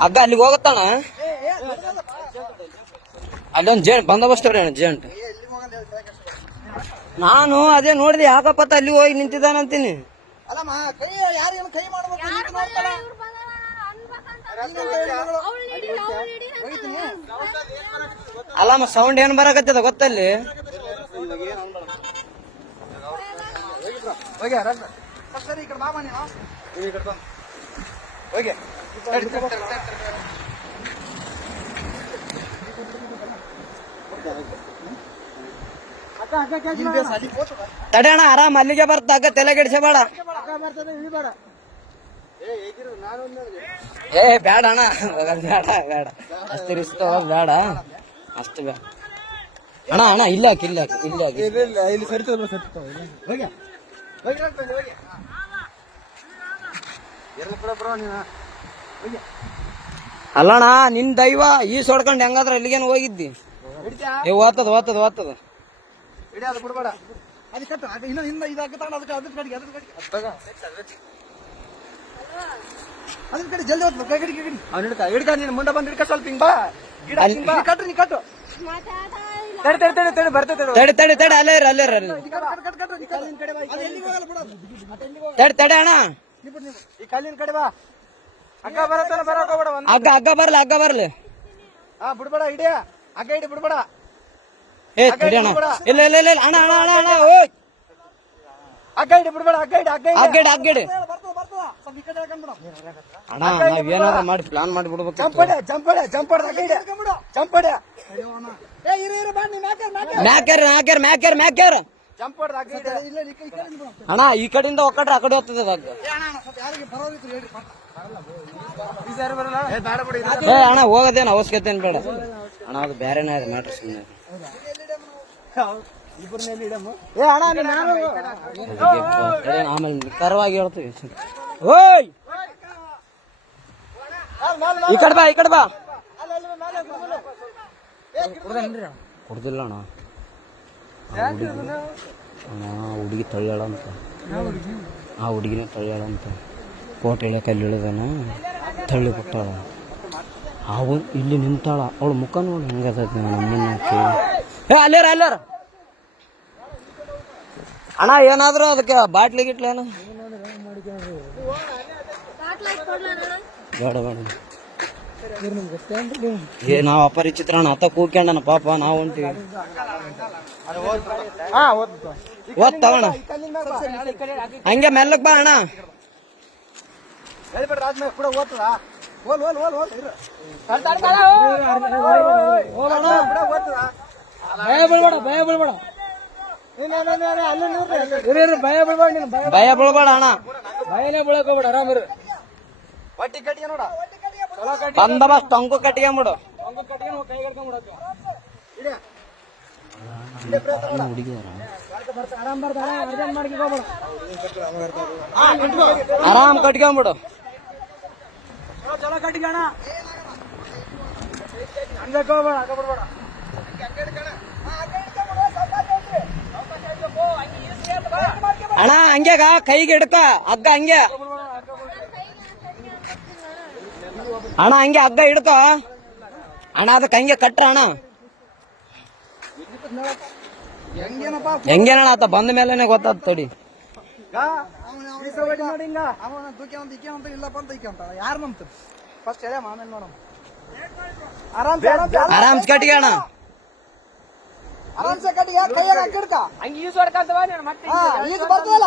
ಹಗ್ಗ ಅಲ್ಲಿಗೆ ಹೋಗುತ್ತಾನ ಅಲ್ಲೊಂದು ಜೇಂಟ್ ಬಂದೋಬಸ್ತ್ ಅಣ್ಣ ಜೇಂಟ್ ನಾನು ಅದೇ ನೋಡಿದೆ ಯಾಕಪ್ಪ ಅಲ್ಲಿ ಹೋಗಿ ನಿಂತಿದ್ದಾನಂತೀನಿ ಅಲ್ಲಮ್ಮ ಕೈ ಯಾರಿಗೇನು ಕೈ ಮಾಡ್ಬೇಕು ನಿಂತು ಅಲ್ಲಮ್ಮ ಸೌಂಡ್ ಏನ್ ಬರಕತ್ತದ ಗೊತ್ತಲ್ಲಿ ಹೋಗ್ಯಾರ ರನ್ನ. ಸರಿ ಈ ಕಡೆ ಬಾ ನೀನು ಹೋಗ್ತದ. ತಡೆಯಣ ಆರಾಮ್ ಅಲ್ಲಿಗೆ ಬರ್ತ ಅಕ್ಕ ತಲೆ ಕೆಡಿಸಬೇಡ. ಏ, ಹೇಗಿರು ನಾನು ಒಂದೇ. ಏ ಬೇಡ ಅಣ್ಣ ಬೇಡ ಬೇಡ ಅಷ್ಟು ರಿಸ್ಕ್ ಬೇಡ ಅಷ್ಟು ಬೇಡ ಅಣ್ಣ ಅಣ್ಣ ಇಲ್ಲ ಹಾಕಿ ಇಲ್ಲ ಹಾಕಿ ಇಲ್ಲ ಹಾಕಿ. ಇಲ್ಲ, ಸರಿ. ಹೋಗಿ ಹೋಗಿ ರನ್ನ, ಬನ್ನಿ, ಹೋಗಿ ಹಾ. ಎರ್ಲಿ ಬಿಡ ಬ್ರೋ ನೀನು ಹೋಗಿ ಅಲ್ಲಣ್ಣ ನಿನ್ ದೈವ ಈ ಸೊಡ್ಕೊಂಡ್ ಹೆಂಗಾದ್ರ ಅಲ್ಲಿಗೇನು ಹೋಗಿದ್ದಿ? ಓತದ ಏ ಓದ್ತದ ಓದ್ತದ ಓದ್ತದ ಹಿಡಿ ಅದು ಬಿಡ್ಬೇಡ. ಅದು ಕಟ್ಟು ಇನ್ನು ಹಿಂದೆ ತಗೊಂಡು ಅದಕ್ಕೆ ಅದ್ರ ಕಡೆಗೆ ಅದ್ರ ಕಡೆಗೆ. ಅದ್ರ ಕಡೆ ಜಲ್ದಿ ಹೋಗ್ತದೆ ಕೈ ಕಡೆಗೆ ಕಡೆ ಅವ್ನು ಹಿಡ್ಕ ಹಿಡ್ಕ ನೀನು ಮುಂದೆ ಬಂದು ಹಿಡ್ಕ ಸ್ವಲ್ಪ ಹಿಂಗ್ ಬಾ. ಗಿಡ ಅಲ್ಲಿ- ಬಾ. ನೀ ಕಟ್ರು ನೀ ಕಟ್ಟು ತಡಿ ತಡಿ ತಡಿ ತಡಿ ಬರ್ತೈತೆ ತಡಿ. ತಡಿ ತಡಿ ತಡಿ ಅಲ್ಲೇ ಇರು ಅಲ್ಲೇ ಇರು ತಡೆ ಅಣ್ಣ. ಈ ಕಲ್ಲಿನ ಕಡೆ ಬಾ. ಅಕ್ಕ ಬರತ್ತಾನ ಬರಕ್ ಹೋಗ್ಬೇಡ ಒಂದು ಹಗ್ಗ ಹಗ್ಗ ಬರ್ಲಿ ಹಗ್ಗ ಬರ್ಲಿ. ಆ ಬಿಡ್ಬೇಡ ಹಿಡಿಯ. ಅಕ್ಕ ಹಿಡಿ ಬಿಡ್ಬೇಡ. ಏ ಅಣ್ಣ ಇಲ್ಲ ಇಲ್ಲ ಇಲ್ಲ ಇಲ್ಲ, ಅಣ್ಣ ಅಣ್ಣ ಅಣ್ಣ ಅಣ್ಣ ಓಯ್. ಅಕ್ಕ ಹಿಡಿ ಬಿಡ್ಬೇಡ ಅಕ್ಕ ಹಿಡಿ ಅಕ್ಕ ಹಿಡಿ ಕಡೆ ಅಣ್ಣ ನಾವ್ ಏನಾರ ಮಾಡಿ ಪ್ಲಾನ್ ಮಾಡಿ ಬಿಡ್ಬೇಕು ಚಂಪಡೆ ಚಂಪಡೆ ಚಂಪಡೆ ಅಕ್ಕ ಹಿಡಿ. ಏ ಇರು ಇರು ಬಾ ನೀನ್ ಹಾಕ ಹಾಕ ಮ್ಯಾಕ್ಯಾರ ಮ್ಯಾಕ್ಯಾರ ಮ್ಯಾಕ್ಯಾರ ಅಣ್ಣ ಈ ಕಡೆಯಿಂದ ಒಕ್ಕಟ್ರೆ ಆ ಕಡೆ ಹೋಗ್ತದೆ ಏ ಅಣ್ಣ ಅಣ್ಣ, ಸ್ವಲ್ಪ ಯಾರಿಗೆ ಬರೋದಿತ್ತು ಹೇಳಿ ಈ ಸಾರಿ ಬರಲ್ಲ ಏ ಬೇಡ ಏ ಅಣ್ಣ ಹೋಗೋದೇನು ಅವಶ್ಯಕತೆ ಏನ್ ಬೇಡ. ಅಣ್ಣ ಅದು ಬೇರೆನೇ ಇದೆ ಮ್ಯಾಟ್ರ್ ಸುಮ್ಮನೆ ಏ ಅಣ್ಣ ಆಮೇಲೆ ನಿಖರವಾಗಿ ಹೇಳ್ತೀವಿ. ಓಯ್! ಈ ಕಡೆ ಬಾ ಈ ಕಡೆ ಬಾ. ಕುಡ್ದಿಲ್ಲ ಅಣ್ಣ. ಆ ಹುಡುಗಿ ಅಣ್ಣ ಆ ಹುಡುಗಿನ ತಳ್ಳ್ಯಾಳ ಕೋಟ್ ಕಲ್ಲಿ ಅಲ್ಲಿ ಇಳಿದಾನ ತಳ್ಳಿ ಬಿಟ್ಟಾಳ ಅವು ಇಲ್ಲಿ ನಿಂತಾಳ. ಅವಳ ಮುಖ ನೋಡಿ ಹೆಂಗದ ನಮ್ಮನ್ನ ಏ ಅಲ್ಲೇರ ಅಲ್ಲೇರ? ಅಣ್ಣ ಏನಾದ್ರೂ ಅದಕ್ಕೆ ಬಾಟ್ಲಿ ಗಿಟ್ಲೇನು ಬೇಡ ಬೇಡ. ಏ ನಾವು ಅಪರಿಚಿತ್ರ ಅಣ್ಣ ಅತ್ತ ಕೂಕ್ಯಂಡನ ಪಾಪ ನಾವು ಹೊಂಟಿವಿ ಓದ್ ತಗೋಣ. ಹಂಗೆ ಮೆಲ್ಲಕ್ ಬಾ ಅಣ್ಣ. ಹೇಳ್ಬಿಡ್ರಿ ಕೂಡ ಓದ್ತದ? ಓಲ್ ಓಲ್ ಓಲ್ ಓಲ್ ಇರು. ಭಯ ಬೀಳ್ಬೇಡ ಭಯ ಬೀಳ್ಬೇಡ. ಭಯ ಬೀಳ್ಬೇಡ ಭಯ ಭಯ ಬೀಳ್ಬೇಡ ಅಣ್ಣ. ಭಯನೇ ಬೀಳಕೋಬೇಡ ಹೋಗ್ಬೇಡ ಆರಾಮಿರು ಒಟ್ಟಿ ಕಟ್ಟಿಗೆ ನೋಡ. ಬಂದಬಸ್ತ್ ಟೊಂಕು ಕಟ್ಕೊಂಬಿಡು ಆರಾಮ್ ಕಟ್ಕೊಂಬಿಡು ಚಲೋ ಬಿಡ್ಬೇಡ ಅಣ್ಣ ಹಂಗ್ಯಾಗ ಕೈಗೆ ಹಿಡ್ಕ ಹಗ್ಗ ಹಂಗೆ. ಅಣ್ಣ ಹಂಗೆ ಹಗ್ಗ ಹಿಡ್ಕ. ಅಣ್ಣ ಅದಕ್ಕೆ ಹಂಗೆ ಕಟ್ರ ಅಣ್ಣ. ಹೆಂಗೇನಪ್ಪ? ಹೆಂಗೇನಣ್ಣ ಆತ? ಬಂದ ಮೇಲೆನೆ ಗೊತ್ತಾದ ತಡಿ. ಆರಾಮ್ ಕಟ್ಗೆ ಅಣ್ಣ. ಆರಾಮ್ಸೆ ಕಟ್ಟಿಗೆ ಕೈಯಾಗ ಹಾಕಿಡ್ಕ ಹಂಗ ಈಸ್ ಹೊಡ್ಕಂತವ ನೀನು ಮತ್ತೆ ಈಗ ಬರ್ತದಲ್ಲ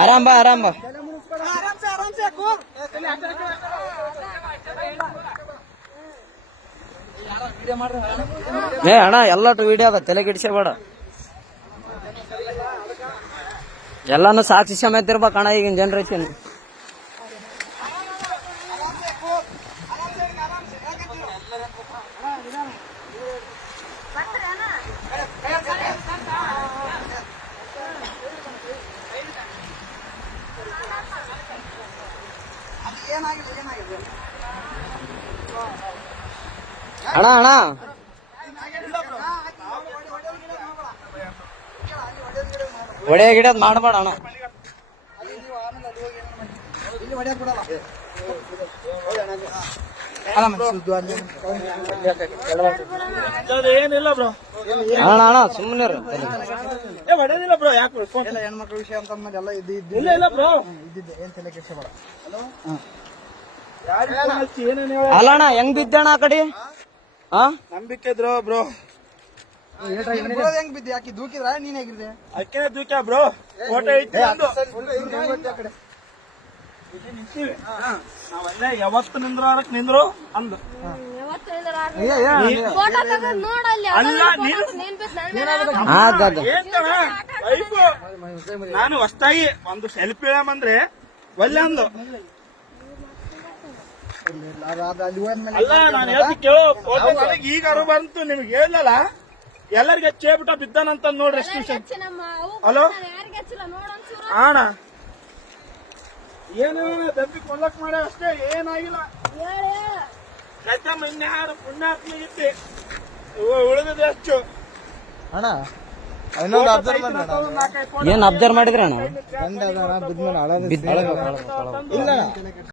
ಆರಾಮ್ ಬಾ ಆರಾಮ್. ಏ, ಅಣ್ಣ, ಎಲ್ಲಟು ವಿಡಿಯೋ ಅದ, ತಲೆ ಕೆಡಿಸಬೇಡ ಎಲ್ಲಾನು ಸಾಕ್ಷಿ ಸಮೇತ ಇರ್ಬೇಕು ಅಣ್ಣ ಈಗಿನ ಜನರೇಷನ್ ಏನಾಗಿಲ್ಲ ಏನಾಗಿದೆ ಅಣ್ಣ ಅಣ್ಣ. ಒಡೆ ಗಿಡ ಅಣ್ಣ. ಮಾಡಿ. ಅಲ್ಲಿ ಏನಿಲ್ಲ ಬ್ರೋ. ಅಣ್ಣ ಅಣ್ಣ ಸುಮ್ಮನೆ ಏ ಹೊಡೆದಿಲ್ಲ ಬ್ರೋ ಯಾಕೆ ಎಲ್ಲ ಹೆಣ್ಮಕ್ಳ ವಿಷಯ ಅಂತ ಎಲ್ಲ ಇದು ಇದ್ದು ಇಲ್ಲ ಇಲ್ಲ ಬ್ರೋ. ಇದ್ದಿದ್ದೆ. ಏನ್ ತಲೆ ಕೆಡ್ಸ್ಕೊಬೇಡ. ಹಲೋ? ಫೋನ್ ಹೇಳ ಹೆಂಗ್ ಬಿದ್ದಣ್ಣ ಆ ಕಡೆ? ಹಾ ನಂಬಿಕೆ ಇದ್ರು ಬ್ರೋ? ಹೆಂಗ್ ಬಿದ್ದಿ? ಆಕಿ ದೂಕಿದ್ರ? ನೀನ್ ಹೇಗಿದ್ದೆ? ಅಕ್ಕಿನ ದೂಕ ಬ್ರೋ? ಫೋಟೋ ಇಟ್ಟು ನಾವಲ್ಲೇ ಯಾವತ್ತು ನಿಂದ್ರು ಅದಕ್ಕೆ ನಿಂದ್ರು? ಅಂದು. ನೀನು ಹೊಸ್ತಾಗಿ ಒಂದು ಸೆಲ್ಫಿ ಅಂದ್ರೆ ಒಳ್ಳೆ ಅದು. ಅಲ್ಲಿ ನಾನು ಹೇಳ್ತಿ ಕೇಳು ಫೋಟೋ ನನಗೆ ಈಗ ಅರು ಬಂತು ನಿಮ್ಗೆ ಹೇಳಲ್ಲ ಎಲ್ಲರಿಗೆ ಚೇಬಿಟ ಬಿದ್ದಾನಂತ ನೋಡ್ರಿ ಎಷ್ಟು ಹಲೋ? ಆಣ. ಅಣ್ಣ ಏನು ದಬ್ಬಿ ಕೊಲ್ಲಕ್ ಮಾಡ ಅಷ್ಟೇ ಏನಾಗಿಲ್ಲ. ಪುಣ್ಯಾತ್ಮ ಉಳಿದಿದೆ ಅಣ್ಣ ನಾಲ್ಕೈದು ಏನ್ ಅಬ್ಸರ್ವ್ ಮಾಡಿದ್ರೆ ಅಣ್ಣ? ಬಿದ್ದ